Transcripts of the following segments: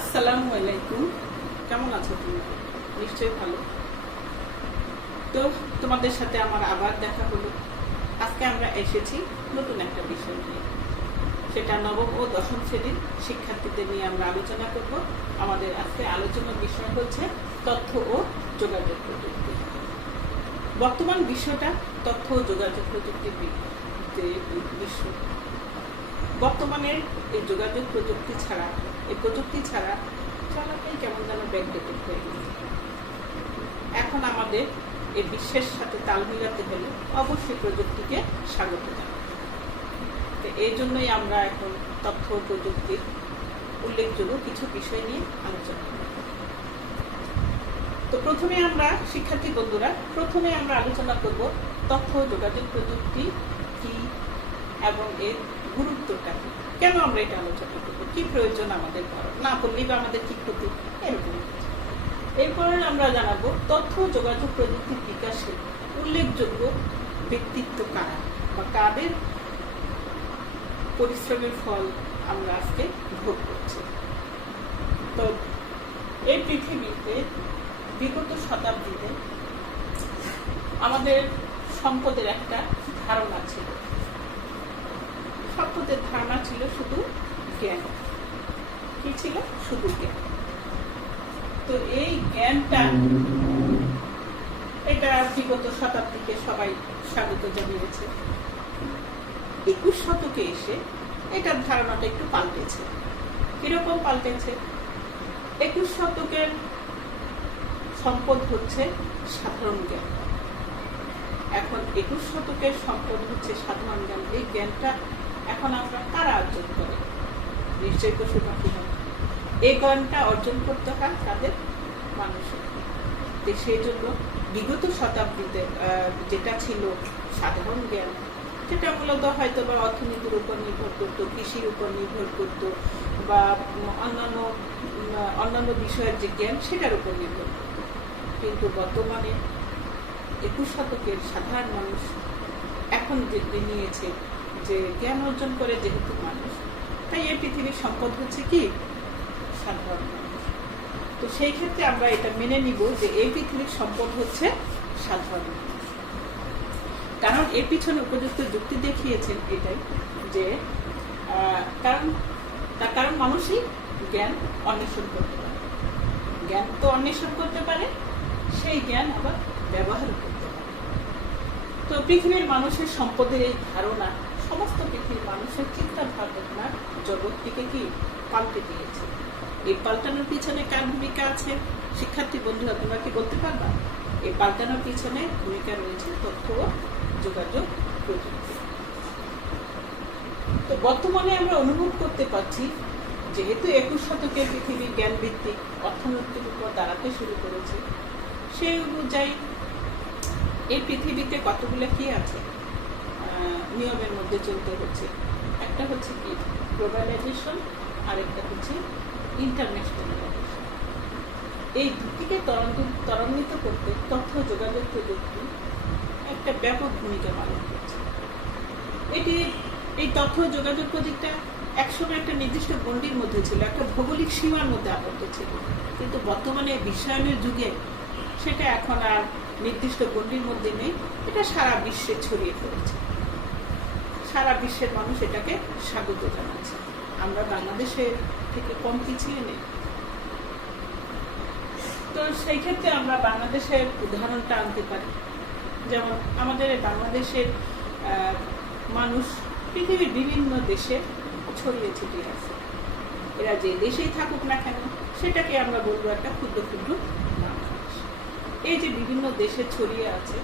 আসসালামু আলাইকুম। কেমন আছো তুমি? নিশ্চয়ই ভালো। তো তোমাদের সাথে আমার আবার দেখা হলো। আজকে আমরা এসেছি নতুন একটা বিষয় নিয়ে। সেটা নবম ও দশম শ্রেণীর শিক্ষার্থীদের নিয়ে আমরা আলোচনা করব। আমাদের আজকে আলোচনার বিষয় হচ্ছে তথ্য ও যোগাযোগ প্রযুক্তি। বর্তমান বিশ্বটা তথ্য ও যোগাযোগ প্রযুক্তির বিশ্ব। বর্তমানে এই যোগাযোগ প্রযুক্তি ছাড়া চলাটাই কেমন যেন ব্যাকডেটেড হয়ে গেছে। এখন আমাদের এই বিশ্বের সাথে তাল মিলাতে হলে অবশ্যই প্রযুক্তিকে স্বাগত জানাই। তো এই জন্যই আমরা এখন তথ্য প্রযুক্তির উল্লেখযোগ্য কিছু বিষয় নিয়ে আলোচনা করব। তো প্রথমে আমরা শিক্ষার্থী বন্ধুরা আলোচনা করব তথ্য যোগাযোগ প্রযুক্তি কি এবং এর গুরুত্বটা কি, কেন আমরা এটা আলোচনা করবো, কি প্রয়োজন আমাদের, না পড়লেই বা আমাদের কি ক্ষতি, এরকম। এরপরে আমরা জানাবো তথ্য যোগাযোগ প্রযুক্তির বিকাশে উল্লেখযোগ্য ব্যক্তিত্ব কারা বা কাদের পরিশ্রমের ফল আমরা আজকে ভোগ করছি। তো এই পৃথিবীতে বিগত শতাব্দীতে আমাদের সম্পদের একটা ধারণা ছিল। সম্পদের ধারণা ছিল শুধু জ্ঞান। কি ছিল? শুধু জ্ঞান। তো এই জ্ঞানটা এটা বিগত শতাব্দীকে সবাই স্বাগত জানিয়েছে। 21 শতকে এসে এটার ধারণাটা একটু পাল্টেছে। কিরকম পাল্টেছে? 21 শতকের সম্পদ হচ্ছে সাধারণ জ্ঞান। এখন 21 শতকের সম্পদ হচ্ছে সাধারণ জ্ঞান। এই জ্ঞানটা এখন আমরা কারা অর্জন করে? নিশ্চয়ই পশু পাখি হয়। এই জ্ঞানটা অর্জন করতে হয় তাদের মানুষের। সেই জন্য বিগত শতাব্দীতে যেটা ছিল সাধারণ জ্ঞান, সেটা মূলত হয়তো বা অর্থনীতির উপর নির্ভর করত, কৃষির উপর নির্ভর করত, বা অন্যান্য বিষয়ের যে জ্ঞান সেটার উপর নির্ভর করত। কিন্তু বর্তমানে 21 শতকের সাধারণ মানুষ এখন যে নিয়েছে যে জ্ঞান অর্জন করে যেহেতু মানুষ, তাই এই পৃথিবীর সম্পদ হচ্ছে কি? সাধারণ মানুষ। তো সেই ক্ষেত্রে আমরা এটা মেনে নিব যে এই পৃথিবীর সম্পদ হচ্ছে সাধারণ মানুষ। কারণ এর পিছনে উপযুক্ত যুক্তি দেখিয়েছেন এটাই যে কারণ মানুষই জ্ঞান অন্বেষণ করতে পারে। জ্ঞান তো অন্বেষণ করতে পারে, সেই জ্ঞান আবার ব্যবহার করতে পারে। তো পৃথিবীর মানুষের সম্পদের এই ধারণা সমস্ত পৃথিবীর মানুষের চিন্তা ভাবনা জগৎটিকে কি পাল্টে দিয়েছে। এই পাল্টানোর পিছনে কার ভূমিকা আছে? শিক্ষার্থী বন্ধুরা, তোমরা কি বলতে পারবা? এই পাল্টানোর পিছনে ভূমিকা রয়েছে তথ্য ও যোগাযোগ প্রযুক্তি। তো বর্তমানে আমরা অনুভব করতে পারছি, যেহেতু 21 শতকের পৃথিবী জ্ঞান ভিত্তিক অর্থনীতির উপর দাঁড়াতে শুরু করেছে, সেই অনুযায়ী এই পৃথিবীতে কতগুলো কি আছে নিয়মের মধ্যে চলতে হচ্ছে। একটা হচ্ছে কি গ্লোবালাইজেশন, আর একটা হচ্ছে ইন্টারন্যাশনালাইজেশন। এই দুটিকে ত্বরান্বিত করতে তথ্য যোগাযোগ প্রযুক্তি একটা ব্যাপক ভূমিকা পালন করছে। এই তথ্য যোগাযোগ প্রযুক্তিটা একসময় একটা নির্দিষ্ট গণ্ডির মধ্যে ছিল, একটা ভৌগোলিক সীমার মধ্যে আবদ্ধ ছিল। কিন্তু বর্তমানে বিশ্বায়নের যুগে সেটা এখন আর নির্দিষ্ট গণ্ডির মধ্যে নেই, এটা সারা বিশ্বে ছড়িয়ে পড়েছে। সারা বিশ্বের মানুষ এটাকে স্বাগত জানাচ্ছে। আমরা বাংলাদেশের থেকে কম পিছিয়ে নেই। তো সেই ক্ষেত্রে আমরা বাংলাদেশের উদাহরণটা আনতে পারি। যেমন আমাদের বাংলাদেশের মানুষ পৃথিবীর বিভিন্ন দেশে ছড়িয়ে ছিটিয়ে আছে। এরা যে দেশেই থাকুক না কেন, সেটাকে আমরা বলবো একটা ক্ষুদ্র ক্ষুদ্র বাংলাদেশ। এই যে বিভিন্ন দেশে ছড়িয়ে আছে,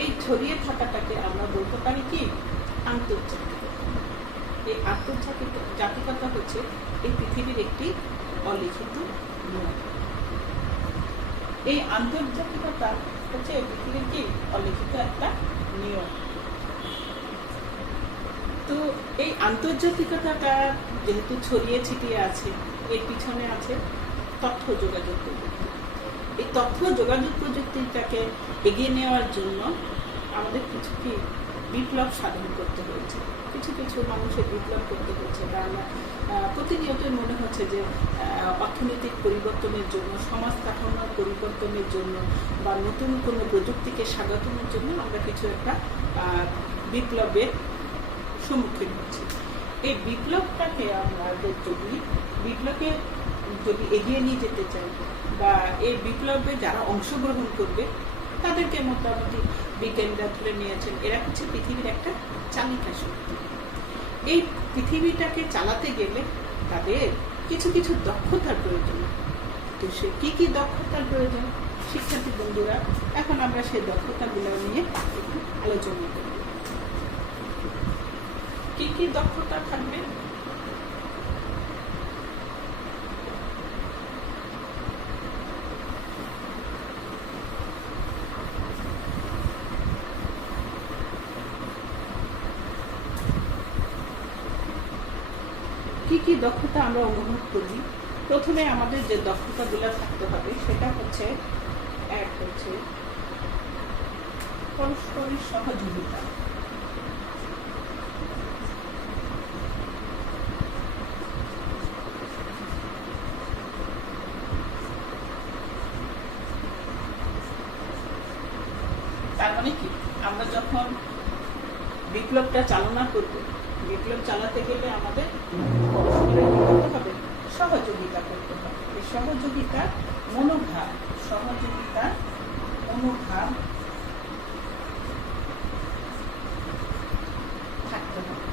এই ছড়িয়ে থাকাটাকে আমরা বলতে পারি কি আন্তর্জাতিকতা। এই আন্তর্জাতিকতা হচ্ছে এই পৃথিবীর একটি অলিখিত নিয়ম। এই আন্তর্জাতিকতা হচ্ছে এই পৃথিবীর কি অলিখিত একটা নিয়ম। তো এই আন্তর্জাতিকতাটা যেহেতু ছড়িয়ে ছিটিয়ে আছে, এর পিছনে আছে তথ্য যোগাযোগ প্রযুক্তি। এই তথ্য যোগাযোগ প্রযুক্তিটাকে এগিয়ে নেওয়ার জন্য আমাদের কিছু কি বিপ্লব সাধন করতে হয়েছে, কিছু কিছু মানুষের বিপ্লব করতে হয়েছে। কারণ প্রতিনিয়তই মনে হচ্ছে যে অর্থনৈতিক পরিবর্তনের জন্য, সমাজ কাঠামোর পরিবর্তনের জন্য বা নতুন কোনো প্রযুক্তিকে স্বাগতমের জন্য আমরা কিছু একটা বিপ্লবের সম্মুখীন হচ্ছি। এই বিপ্লবটাকে আমরা বিপ্লবকে যদি এগিয়ে নিয়ে যেতে চাই বা এই বিপ্লবে যারা অংশগ্রহণ করবে তাদেরকে মোটামুটি বিজ্ঞানীরা ধরে নিয়েছেন এরা হচ্ছে পৃথিবীর একটা চালিকা শক্তি। এই পৃথিবীটাকে চালাতে গেলে তাদের কিছু কিছু দক্ষতার প্রয়োজন। তো সে কি কি দক্ষতার প্রয়োজন, শিক্ষার্থী বন্ধুরা এখন আমরা সেই দক্ষতাগুলো নিয়ে একটু আলোচনা করব। কি কি দক্ষতা থাকবে? কি কি দক্ষতা আমরা অনুভব করি? প্রথমে আমাদের যে দক্ষতাগুলো থাকতে হবে সেটা হচ্ছে এক হচ্ছে পরস্পরের সহযোগিতা। তার মানে কি, আমরা যখন বিপ্লবটা চালনা করব, বিপ্লব চালাতে গেলে আমাদের পরস্পরের কি করতে হবে? সহযোগিতা করতে হবে। এই সহযোগিতার মনোভাব থাকতে হবে।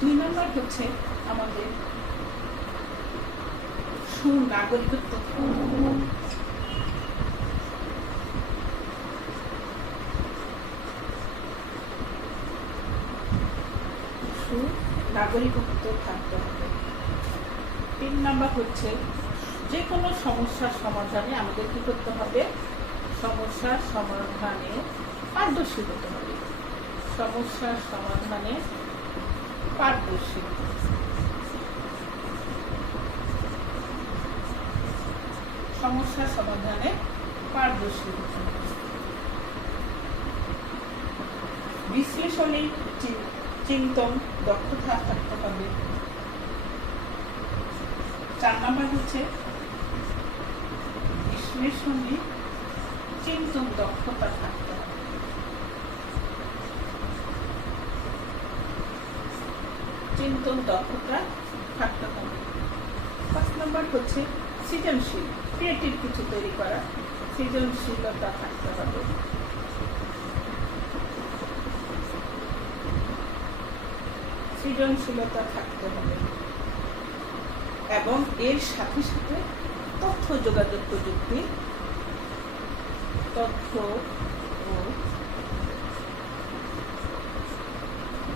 2 নম্বর হচ্ছে আমাদের সুনাগরিকত্ব। নাগরিকত্ব থাকতে হবে। 3 নম্বর হচ্ছে যে কোনো সমস্যার সমাধানে আমাদের কি করতে হবে? সমস্যার সমাধানে পারদর্শী হতে হবে। সমস্যার সমাধানে পারদর্শী। সমস্যার সমাধানে পারদর্শী হতে হবে। বিশ্লেষণী চিন্তন দক্ষতা থাকতে হবে। 4 নম্বর হচ্ছে বিশ্লেষণী চিন্তন দক্ষতা থাকতে হবে। চিন্তন দক্ষতা থাকতে হবে। 5 নম্বর হচ্ছে সৃজনশীল, ক্রিয়েটিভ কিছু তৈরি করা, সৃজনশীলতা থাকতে হবে। সৃজনশীলতা থাকতে হবে এবং এর সাথে সাথে তথ্য যোগাযোগ প্রযুক্তি, তথ্য ও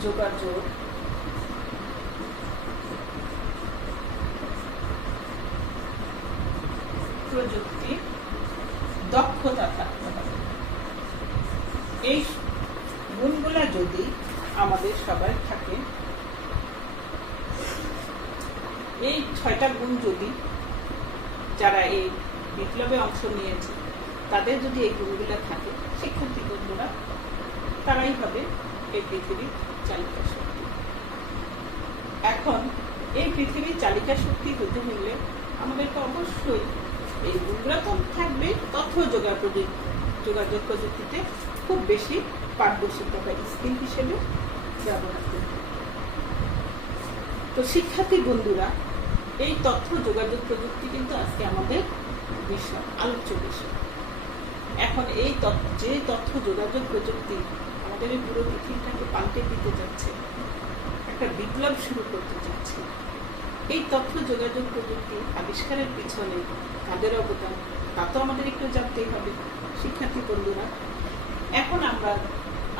যোগাযোগ প্রযুক্তি দক্ষতা থাকতে হবে। এই গুণগুলা যদি আমাদের সবার থাকে, এই 6টা গুণ যদি যারা এই বিপ্লবে অংশ নিয়েছে তাদের যদি এই গুণগুলো থাকে, শিক্ষার্থী বন্ধুরা তারাই হবে এই পৃথিবীর চালিকা শক্তি। এখন এই পৃথিবীর চালিকা শক্তি হতে হলে আমাদেরকে অবশ্যই এই গুণগুলো তো থাকবে, তথ্য যোগাযোগ প্রযুক্তিতে খুব বেশি পারদর্শিতা বা স্কিল হিসেবে ব্যবহার করবে। তো শিক্ষার্থী বন্ধুরা এই তথ্য যোগাযোগ প্রযুক্তি কিন্তু আজকে আমাদের বিষয়, আলোচ্য বিষয়। এখন এই যে তথ্য যোগাযোগ প্রযুক্তি আমাদের এই পুরো পৃথিবীটাকে পাল্টে দিতে যাচ্ছে, একটা বিপ্লব শুরু করতে যাচ্ছে। এই তথ্য যোগাযোগ প্রযুক্তি আবিষ্কারের পিছনে কাদের অবদান তা তো আমাদের একটু জানতেই হবে শিক্ষার্থী বন্ধুরা। এখন আমরা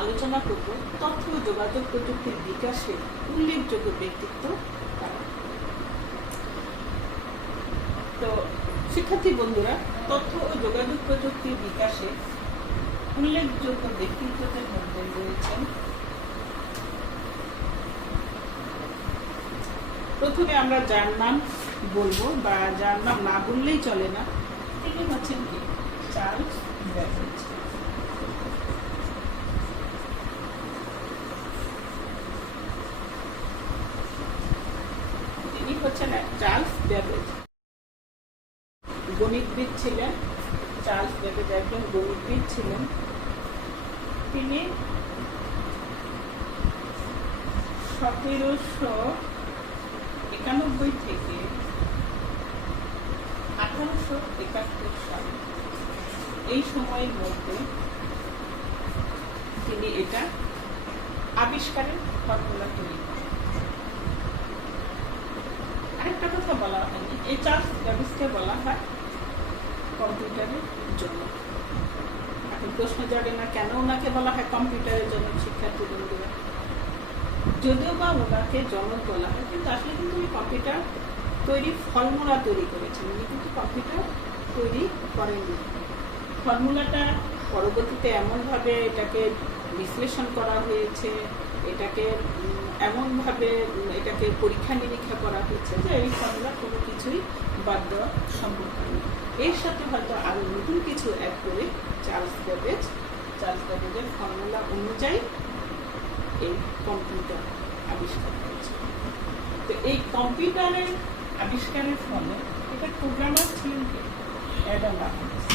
আলোচনা করব তথ্য ও যোগাযোগ প্রযুক্তির বিকাশে উল্লেখযোগ্য ব্যক্তিত্ব কারা। তো শিক্ষার্থী বন্ধুরা, তথ্য ও যোগাযোগ প্রযুক্তির বিকাশে উল্লেখযোগ্য ব্যক্তিত্বদের মধ্যে রয়েছেন, প্রথমে আমরা যার নাম বলবো বা যার নাম না বললেই চলে না, তিনি হচ্ছেন কি? Charles Babbage. হচ্ছেন চার্লস ব্যাবেজ। গণিতবিদ ছিলেন। চার্লস ব্যাবেজ একজন গণিতবিদ ছিলেন। তিনি 1791 থেকে 1871 সাল এই সময়ের মধ্যে তিনি এটা আবিষ্কারের ফর্মুলা তৈরি করেন। আরেকটা কথা বলা হয়নি, এই চার্লস ব্যাবেজকে বলা হয় কম্পিউটারের জন্য। এখন প্রশ্ন জাগে না কেন ওনাকে বলা হয় কম্পিউটারের জন্য শিক্ষার্থী বন্ধুরা? যদিও বা ওনাকে জনক বলা হয়, কিন্তু আসলে কিন্তু উনি কম্পিউটার তৈরি ফর্মুলা তৈরি করেছেন, উনি কিন্তু কম্পিউটার তৈরি করেননি। ফর্মুলাটা পরবর্তীতে এমনভাবে এটাকে বিশ্লেষণ করা হয়েছে, এটাকে এমনভাবে এটাকে পরীক্ষা নিরীক্ষা করা হয়েছে যে এই ফর্মুলা কোনো কিছুই বাদ দেওয়া সম্ভব হয়নি। এর সাথে হয়তো আরো নতুন কিছু অ্যাড করে চার্লস ব্যাবেজের ফর্মুলা অনুযায়ী এই কম্পিউটার আবিষ্কার করেছে। তো এই কম্পিউটারের আবিষ্কারের ফলে এটা প্রোগ্রামার ছিলেন কে? Ada Lovelace.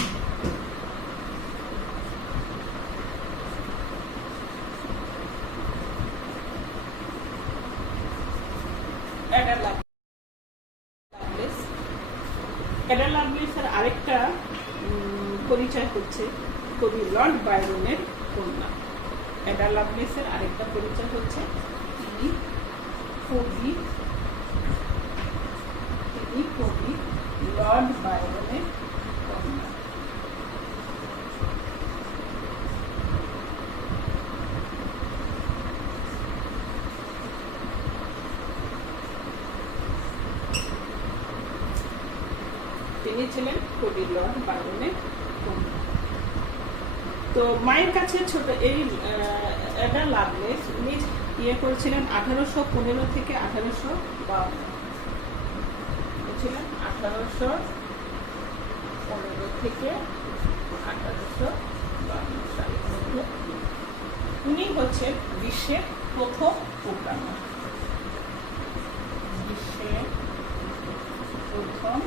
অ্যাডা লাভলেসের আরেকটা পরিচয় হচ্ছে কবি লর্ড বায়রনের কন্যা। অ্যাডা লাভলেসের আরেকটা পরিচয় হচ্ছে তিনি কবি লর্ড বায়রনের কন্যা। তিনি ছিলেন কবি লর্ড বায়রনের কন্যা। তো মায়ের কাছে ছোট এই অ্যাডা লাভলেস উনি ইয়ে করেছিলেন 1815 থেকে 1852 ছিলেন 1815 থেকে 1852 সালের মধ্যে উনি হচ্ছেন বিশ্বের প্রথম প্রোগ্রামার। বিশ্বের প্রথম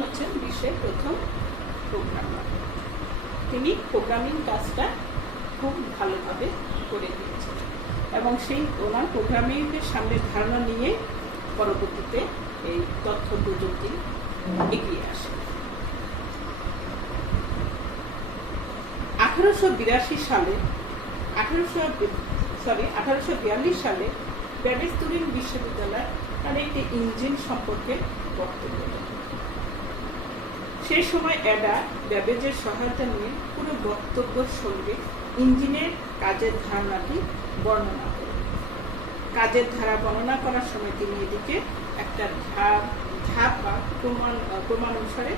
হচ্ছেন বিশ্বের প্রথম প্রোগ্রামার। তিনি প্রোগ্রামিং কাজটা খুব ভালোভাবে করে দিয়েছেন এবং সেই ওনার প্রোগ্রামিংয়ের সামনে ধারণা নিয়ে পরবর্তীতে এই তথ্য প্রযুক্তি এগিয়ে আসে। 1842 সালে ব্যাবেজ তুরিন বিশ্ববিদ্যালয় তার একটি ইঞ্জিন সম্পর্কে বক্তব্য দেন। সেই সময় অ্যাডা ব্যাবেজের সহায়তা নিয়ে পুরো বক্তব্যের সঙ্গে ইঞ্জিনের কাজের ধারণাটি বর্ণনা করেন। কাজের ধারা বর্ণনা করার সময় তিনি এদিকে একটা ধাপ বা ক্রমানুসারে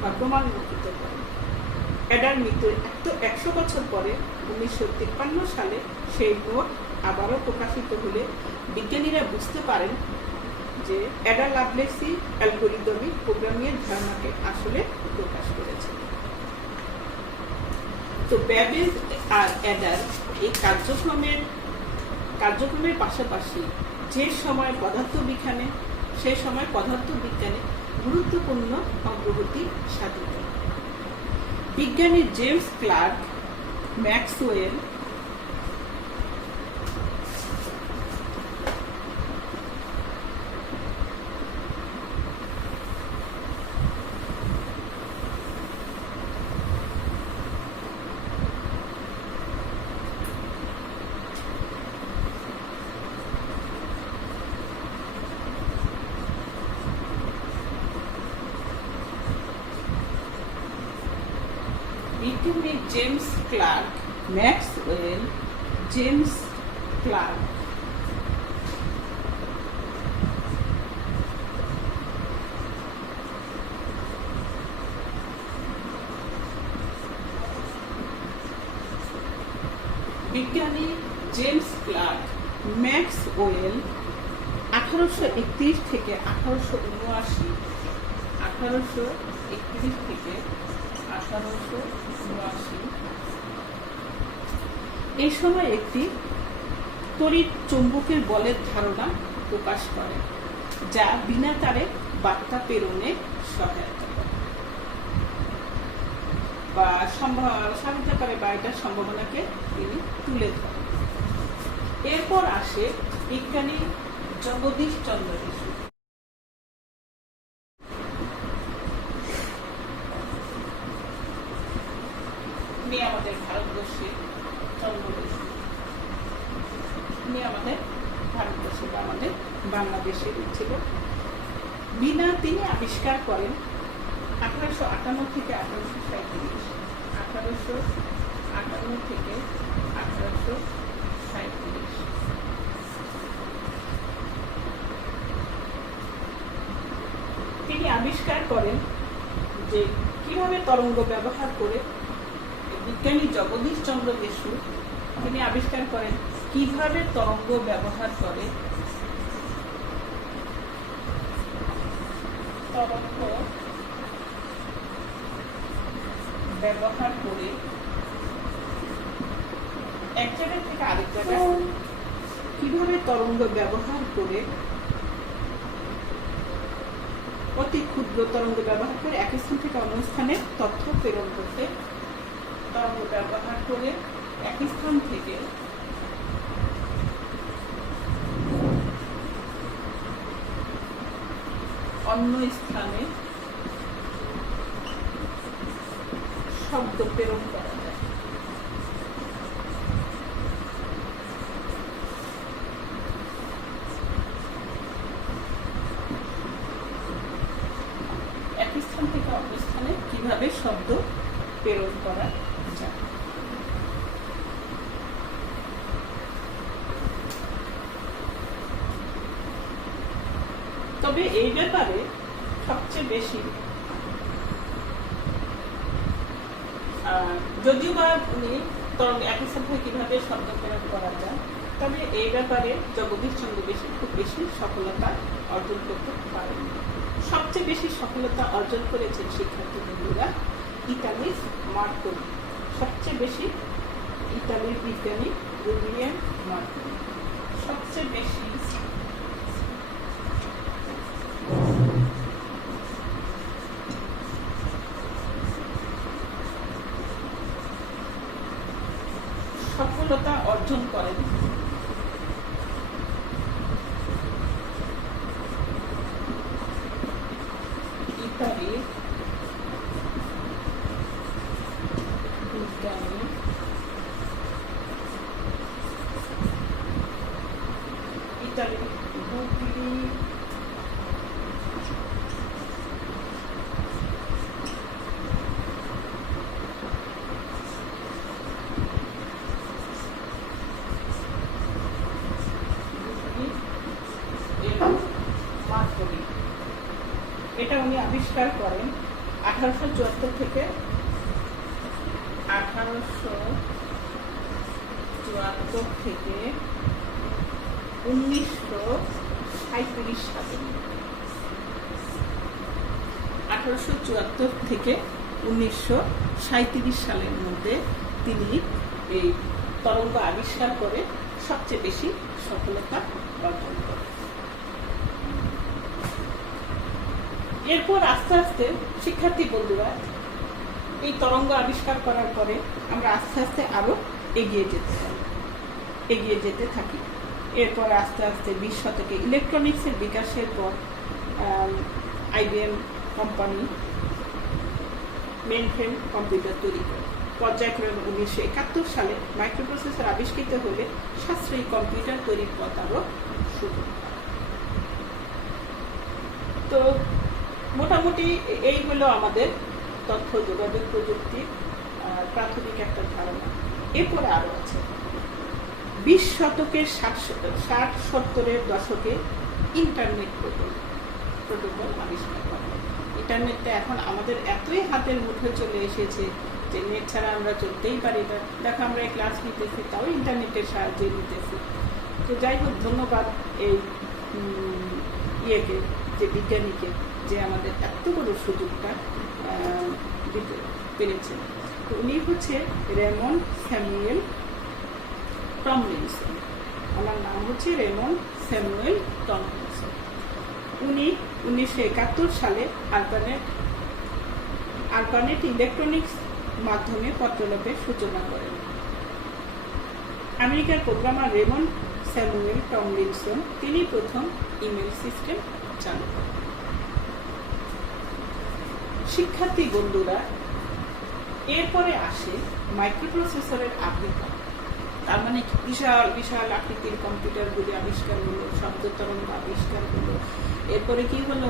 বা ক্রমান্বিত করেন। অ্যাডার মৃত্যুর 100 বছর পরে 1953 সালে সেই নোট আবারও প্রকাশিত হলে বিজ্ঞানীরা বুঝতে পারেন যে অ্যাডা লাভলেসই অ্যালগরিদমিক প্রোগ্রামিংয়ের ধারণাকে আসলে প্রকাশ করেছে। তো ব্যাবেজ আর অ্যাডার এই কার্যক্রমের পাশাপাশি যে সময় পদার্থবিজ্ঞানে গুরুত্বপূর্ণ অগ্রগতি সাধিত। বিজ্ঞানী James Clerk Maxwell James Clerk Maxwell James Clerk বিজ্ঞানী জেমস ক্লার্ক ম্যাক্সওয়েল 1831 থেকে 1879 1831 থেকে 1879 এই সময় একটি তড়িৎ চৌম্বকের বলের ধারণা প্রকাশ করে, যা বিনা তারে বার্তা প্রেরণে সহায়তা করে বা সাহায্য করে বা এটার সম্ভাবনাকে তিনি তুলে ধরেন। এরপর আসে বিজ্ঞানী জগদীশ চন্দ্র বসু। উনি আমাদের ভারতবর্ষে চন্দ্র বসু, উনি আমাদের ভারতবর্ষে বা আমাদের বাংলাদেশে ছিল। তিনি আবিষ্কার করেন 1858 থেকে 1837, 1858 থেকে 1837। তিনি আবিষ্কার করেন যে কিভাবে তরঙ্গ ব্যবহার করে, বিজ্ঞানী জগদীশ চন্দ্র বসু তিনি আবিষ্কার করেন কিভাবে তরঙ্গ ব্যবহার করে এক জায়গা থেকে আরেক জায়গায় কিভাবে তরঙ্গ ব্যবহার করে, অতি ক্ষুদ্র তরঙ্গ ব্যবহার করে এক স্থান থেকে অন্য স্থানে তথ্য প্রেরণ করতে, তরঙ্গ ব্যবহার করে এক স্থান থেকে অন্য স্থানে শব্দ প্রেরণ করা যায়। এক স্থান থেকে অন্য স্থানে কিভাবে শব্দ প্রেরণ করা যায়। তবে এই ব্যাপারে সবচেয়ে বেশি, যদিও বা উনি তরঙ্গ এক স্থান থেকে কিভাবে শব্দ প্রেরণ করা যায়, তবে এই ব্যাপারে জগদীশ চন্দ্র বসু খুব বেশি সফলতা অর্জন করতে পারেন। সবচেয়ে বেশি সফলতা অর্জন করেছেন শিক্ষার্থী বন্ধুরা ইতালির মার্কনি। সবচেয়ে বেশি ইতালির বিজ্ঞানী গুলিয়াম মার্কনি সবচেয়ে বেশি সফলতা অর্জন করেন। ইতালির বিজ্ঞানী এটা উনি আবিষ্কার করেন 1874 থেকে 1937 সালে। 1874 থেকে 1937 সালের মধ্যে তিনি এই তরঙ্গ আবিষ্কার করে সবচেয়ে বেশি সফলতা অর্জন করেন। এরপর আস্তে আস্তে শিক্ষার্থী বন্ধুরা এই তরঙ্গ আবিষ্কার করার পরে আমরা আস্তে আস্তে আরো এগিয়ে যেতে থাকি। এরপর আস্তে আস্তে 20 শতকে ইলেকট্রনিক্সের বিকাশের পর IBM কোম্পানি মেইনফ্রেম কম্পিউটার তৈরি করে। পর্যায়ক্রমে 1971 সালে মাইক্রোপ্রসেসর আবিষ্কৃত হলে সাশ্রয়ী কম্পিউটার তৈরির পথ আরো শুরু। তো মোটামুটি এই হলো আমাদের তথ্য যোগাযোগ প্রযুক্তির প্রাথমিক একটা ধারণা। এরপরে আরো আছে 20 শতকের 60-70-এর দশকে ইন্টারনেট প্রোটোকল আবিষ্কার করা। ইন্টারনেটটা এখন আমাদের এতই হাতের মুঠোয় চলে এসেছে যে নেট ছাড়া আমরা চলতেই পারি না। দেখো আমরা এই ক্লাস নিতেছি তাও ইন্টারনেটের সাহায্যে নিতেছি। তো যাই হোক, ধন্যবাদ এই যে বিজ্ঞানীকে যে আমাদের এত বড় সুযোগটা দিতে পেরেছেন। তো উনি হচ্ছে রেমন্ড স্যামুয়েল টমলিনসন। ওনার নাম হচ্ছে রেমন্ড স্যামুয়েল টমলিনসন। উনি 1971 সালে আরপানেট ইলেকট্রনিক্স মাধ্যমে পত্রলেখের সূচনা করেন। আমেরিকার প্রোগ্রামার রেমন্ড স্যামুয়েল টমলিনসন তিনি প্রথম ইমেল সিস্টেম চালু করেন। শিক্ষার্থী বন্ধুরা, এরপরে আসে মাইক্রোপ্রসেসরের আবির্ভাব। তার মানে বিশাল বিশাল আকৃতির কম্পিউটারগুলি আবিষ্কার হলো, শব্দ তরঙ্গ আবিষ্কার হলো। এরপরে কি হলো?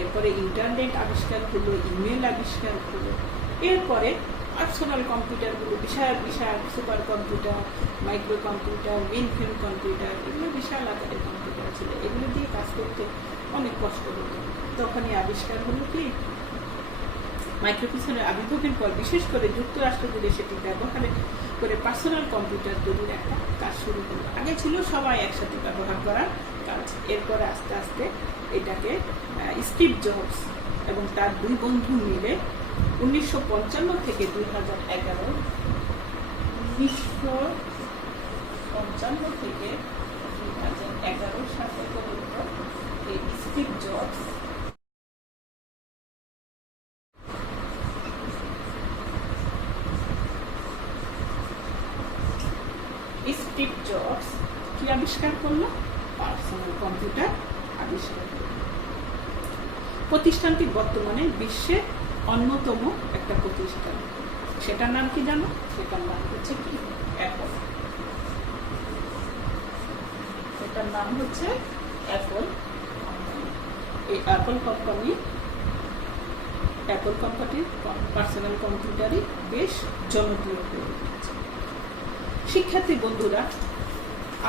এরপরে ইন্টারনেট আবিষ্কার হলো, ইমেল আবিষ্কার হলো। এরপরে পার্সোনাল কম্পিউটারগুলো, বিশাল বিশাল super computer, micro computer, mainframe computer, এগুলো বিশাল আকারের কম্পিউটার ছিল। এগুলো দিয়ে কাজ করতে অনেক কষ্ট হতো। তখনই আবিষ্কার হলো কি, মাইক্রোপ্রসেসরের আবির্ভাবের পর বিশেষ করে যুক্তরাষ্ট্র জুড়ে সেটি ব্যবহার করে পার্সোনাল কম্পিউটার তৈরির একটা কাজ শুরু হলো। আগে ছিল সবাই একসাথে ব্যবহার করার কাজ। এরপরে আস্তে আস্তে এটাকে স্টিভ জবস এবং তার দুই বন্ধু মিলে 1955 থেকে 2011 সালে পর্যন্ত এই স্টিভ জবস কি আবিষ্কার করলো? পার্সোনাল কম্পিউটার আবিষ্কার করলো। প্রতিষ্ঠানটি বর্তমানে বিশ্বের অন্যতম একটা প্রতিষ্ঠান। সেটার নাম কি জানো? সেটার নাম হচ্ছে কি? অ্যাপল। সেটার নাম হচ্ছে অ্যাপল। এই অ্যাপল কোম্পানির পার্সোনাল কম্পিউটারই বেশ জনপ্রিয় হয়ে উঠেছে। শিক্ষার্থী বন্ধুরা,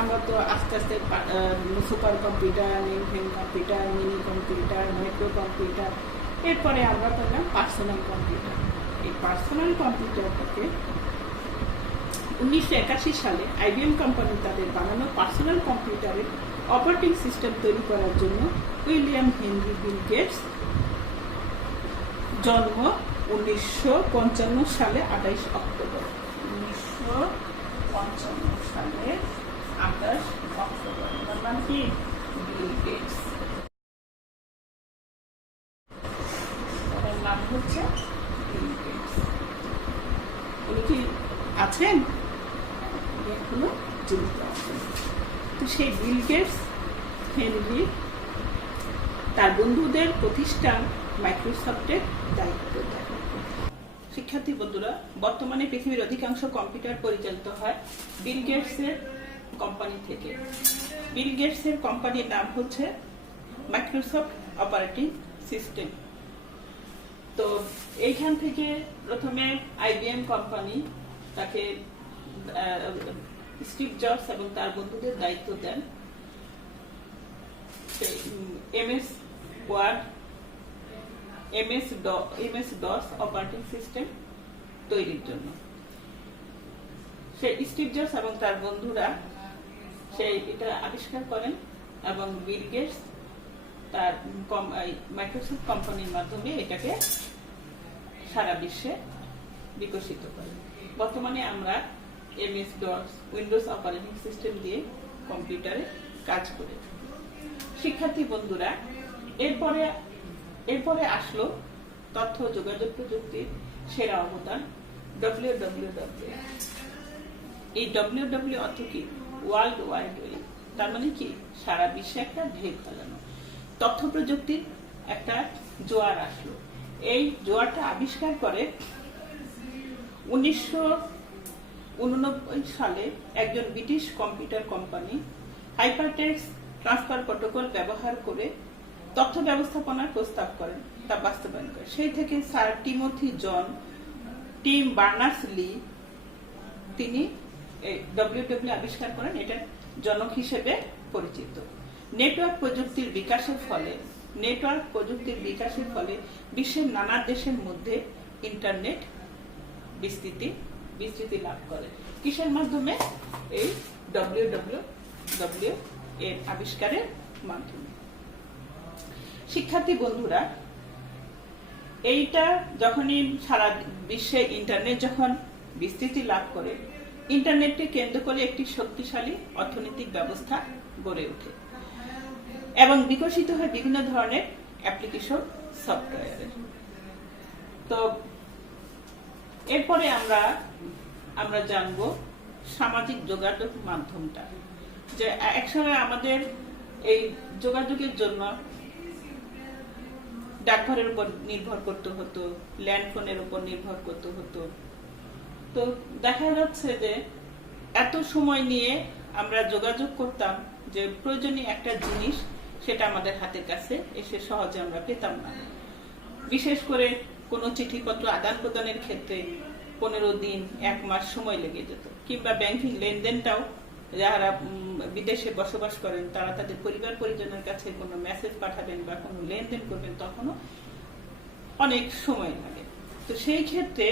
আমরা তো আস্তে আস্তে super computer, mainframe computer, mini computer, micro computer, এরপরে আমরা পেলাম পার্সোনাল কম্পিউটার। এই পার্সোনাল কম্পিউটারটাকে 1981 সালে IBM কোম্পানি তাদের বানানো পার্সোনাল কম্পিউটারের অপারেটিং সিস্টেম তৈরি করার জন্য উইলিয়াম হেনরি বিল গেটস, জন্ম 1955 সালে 28 অক্টোবর। 1955 সালে 28 অক্টোবর। তার নাম কি? Bill Gates. তার নাম হচ্ছে বিল গেটস। উনি কি আছেন? এখনো জীবিত আছেন। তো সেই বিল গেটস হেনরি তার বন্ধুদের প্রতিষ্ঠান মাইক্রোসফটের দায়িত্ব দেন। শিক্ষার্থী বন্ধুরা, বর্তমানে পৃথিবীর অধিকাংশ কম্পিউটার পরিচালিত হয় বিল গেটসের কোম্পানি থেকে। বিল গেটসের কোম্পানির নাম হচ্ছে মাইক্রোসফট অপারেটিং সিস্টেম। তো এইখান থেকে প্রথমে IBM কোম্পানি তাকে স্টিভ জবস এবং তার বন্ধুদের দায়িত্ব দেন MS Word, MS DOS operating system তৈরির জন্য। সেই স্টিভ জবস এবং তার বন্ধুরা এটা আবিষ্কার করেন এবং বিল গেটস তার মাইক্রোসফট কোম্পানির মাধ্যমে এটাকে সারা বিশ্বে বিকশিত করেন। বর্তমানে আমরা MS DOS Windows operating system দিয়ে কম্পিউটারে কাজ করি। শিক্ষার্থী বন্ধুরা, এরপরে আসলো তথ্য যোগাযোগ প্রযুক্তির সেরা অবদান WWW। এই WWW অর্থ কি? World wide web. তার মানে কি? সারা বিশ্বে একটা ঢেউ ফেলানো। তথ্য প্রযুক্তির একটা জোয়ার আসলো। এই জোয়ারটা আবিষ্কার করে 1989 সালে একজন British computer company hypertext transfer protocol ব্যবহার করে তথ্য ব্যবস্থাপনার প্রস্তাব করেন, তা বাস্তবায়ন করে। সেই থেকে স্যার টিম বার্নার্স-লি তিনি WWW আবিষ্কার করেন। এটা জনক হিসেবে পরিচিত। নেটওয়ার্ক প্রযুক্তির বিকাশের ফলে বিশ্বের নানা দেশের মধ্যে ইন্টারনেট বিস্তৃতি লাভ করে। কিসের মাধ্যমে? এই WWW এর আবিষ্কারের মাধ্যমে। শিক্ষার্থী বন্ধুরা, এইটা যখনই সারা বিশ্বে ইন্টারনেট যখন বিস্তৃতি লাভ করে, ইন্টারনেটকে কেন্দ্র করে একটি শক্তিশালী অর্থনৈতিক ব্যবস্থা গড়ে ওঠে এবং বিকশিত হয় বিভিন্ন ধরনের অ্যাপ্লিকেশন সফটওয়্যারের। তো এরপরে আমরা জানবো সামাজিক যোগাযোগ মাধ্যমটা, যে একসময় আমাদের এই যোগাযোগের জন্য ডাকঘরের উপর নির্ভর করতে হতো, ল্যান্ডফোনের উপর নির্ভর করতে হতো। তো দেখা যাচ্ছে যে এত সময় নিয়ে আমরা যোগাযোগ করতাম যে প্রয়োজনীয় একটা জিনিস সেটা আমাদের হাতের কাছে এসে সহজে আমরা পেতাম না। বিশেষ করে কোনো চিঠিপত্র আদান প্রদানের ক্ষেত্রে 15 দিন 1 মাস সময় লেগে যেত, কিংবা ব্যাংকিং লেনদেনটাও যারা বিদেশে বসবাস করেন তারা তাদের পরিবার পরিজনের কাছে কোনো মেসেজ পাঠাবেন বা কোনো লেনদেন করবেন তখনও অনেক সময় লাগে। তো সেই ক্ষেত্রে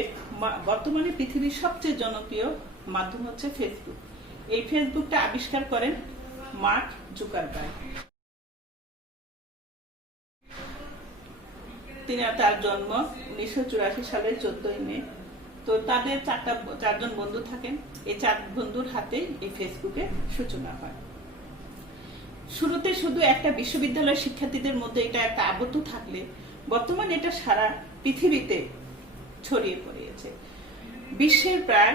বর্তমানে পৃথিবীর সবচেয়ে জনপ্রিয় মাধ্যম হচ্ছে ফেসবুক। এই ফেসবুকটা আবিষ্কার করেন মার্ক জুকারবার্গ। তার জন্ম 1984 সালের 14 মে। তো তাদের চারজন বন্ধু থাকেন, এই 4 বন্ধুর হাতেই এই ফেসবুকের সূচনা হয়। শুরুতে শুধু একটা বিশ্ববিদ্যালয়ের শিক্ষার্থীদের মধ্যে এটা একটা আবদ্ধ থাকলে বর্তমানে এটা সারা পৃথিবীতে ছড়িয়ে পড়েছে। বিশ্বের প্রায়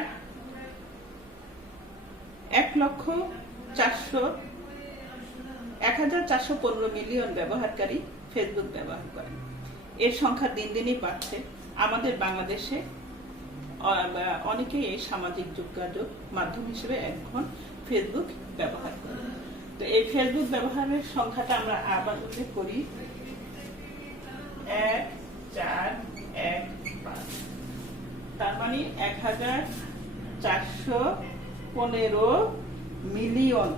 1,415 মিলিয়ন ব্যবহারকারী ফেসবুক ব্যবহার করেন। এর সংখ্যা দিন দিনই বাড়ছে। আমাদের বাংলাদেশে অনেকেই এই সামাজিক যোগাযোগ মাধ্যম হিসেবে এখন ফেসবুক ব্যবহার করে। তো এই ফেসবুক ব্যবহারের সংখ্যাটা আমরা আবার উল্লেখ করি, 1,415। তার মানে 1,415 মিলিয়ন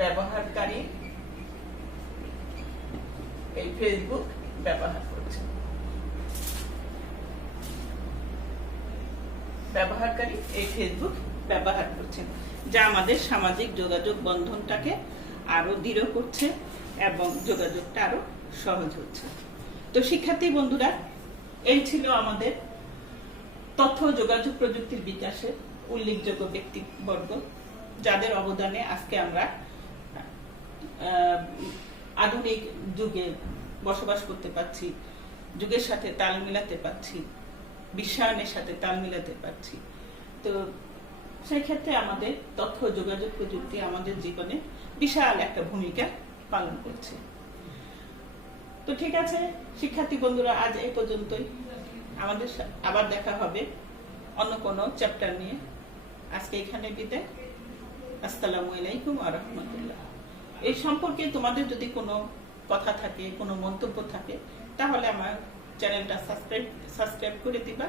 ব্যবহারকারী এই ফেসবুক ব্যবহার করছেন। যা আমাদের সামাজিক যোগাযোগ বন্ধনটাকে আরো দৃঢ় করছে এবং যোগাযোগটা আরো সহজ হচ্ছে। তো শিক্ষার্থী বন্ধুরা, এই ছিল আমাদের তথ্য যোগাযোগ প্রযুক্তির বিকাশে উল্লেখযোগ্য ব্যক্তিবর্গ যাদের অবদানে আজকে আমরা আধুনিক যুগে বসবাস করতে পারছি, যুগের সাথে তাল মিলাতে পারছি, বিশ্বায়নের সাথে তাল মিলাতে পারছি। তো সেই ক্ষেত্রে আমাদের তথ্য যোগাযোগ প্রযুক্তি আমাদের জীবনে বিশাল একটা ভূমিকা পালন করছে। তো ঠিক আছে শিক্ষার্থী বন্ধুরা, আজ এই পর্যন্তই। আমাদের আবার দেখা হবে অন্য কোনো চ্যাপ্টার নিয়ে। আজকে এখানে বিদায়। আসসালামু আলাইকুম ওয়া রাহমাতুল্লাহ। এই সম্পর্কে তোমাদের যদি কোনো কথা থাকে, কোনো মন্তব্য থাকে, তাহলে আমার চ্যানেলটা সাবস্ক্রাইব করে দিবা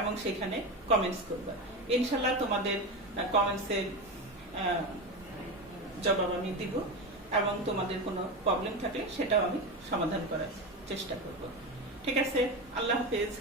এবং সেখানে কমেন্টস করবা। ইনশাআল্লাহ তোমাদের কমেন্টসের জবাব আমি দিব এবং তোমাদের কোনো প্রবলেম থাকলে সেটাও আমি সমাধান করার চেষ্টা করব। ঠিক আছে, আল্লাহ হাফেজ।